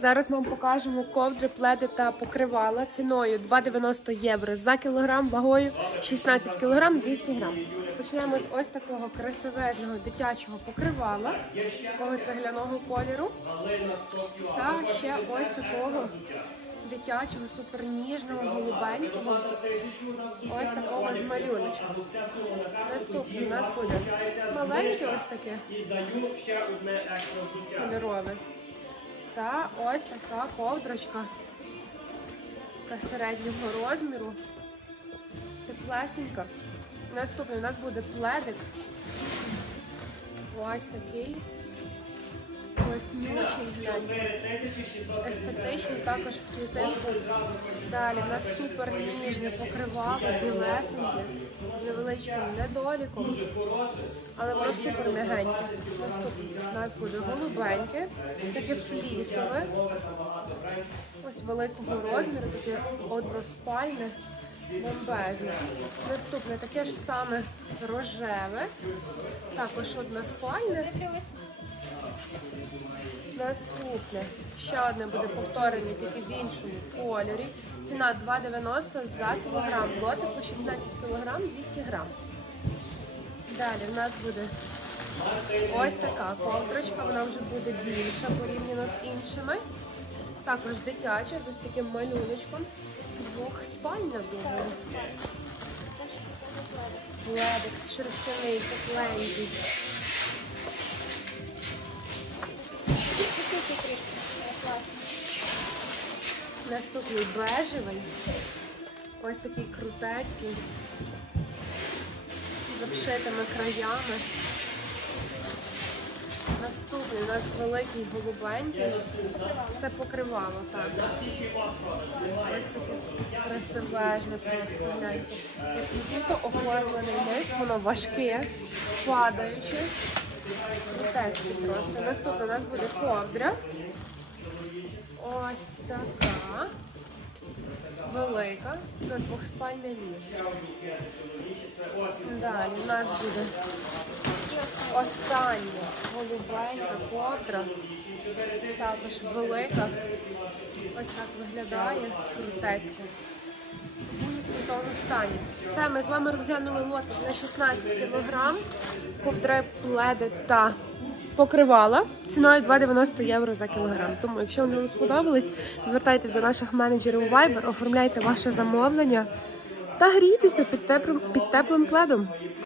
Зараз ми вам покажемо ковдри, пледи та покривала ціною 2,90 євро за кілограм, вагою 16 кілограм 200 грам. Почнемо з ось такого красивезного дитячого покривала, такого цегляного кольору. Та ще ось такого дитячого, суперніжного, голубенького. Ось такого з малюночком. Наступний у нас буде маленьке ось таке кольорове. Та ось така ковдрочка. Така середнього розміру. Теплесенька. Наступний у нас буде пледик. Ось такий. Восьмючий, глянь. 4600 Естетичний також в клітинку. Далі в нас супер ніжне покривало, білесеньке, з невеличким недоліком, але воно супер м'ягеньке. Наступне у нас буде голубеньке, таке флісове, ось великого розміру, таке односпальне, бомбезне. Наступне таке ж саме рожеве, також односпальне. Наступне. Ще одне буде повторення, тільки в іншому кольорі. Ціна 2,90 за кілограм. Лоти по 16 кілограм 200 грам. Далі в нас буде ось така ковдрочка, вона вже буде більша порівняно з іншими. Також дитяча, з ось таким малюночком. Двохспальна, думаю. Ледекс, шерстяний, тепленький. Наступний бежевий. Ось такий крутецький. З обшитими краями. Наступний у нас великий голубенький. Це покривало, так. Ось таке красивежне просто. Як тільки оформлений низ, воно важке, падаюче. Крутецький. Наступний у нас буде ковдря. Ось така. Велика. На двохспальне ліжко. Далі у нас буде остання голубенька ковдра. Також велика. Ось так виглядає крутецько. Все, ми з вами розглянули лотик на 16 кг. Ковдри, пледи та покривала ціною 2,90 євро за кілограм. Тому, якщо вони вам сподобались, звертайтесь до наших менеджерів у Viber, оформляйте ваше замовлення та грійтеся під теплим, під теплим пледом.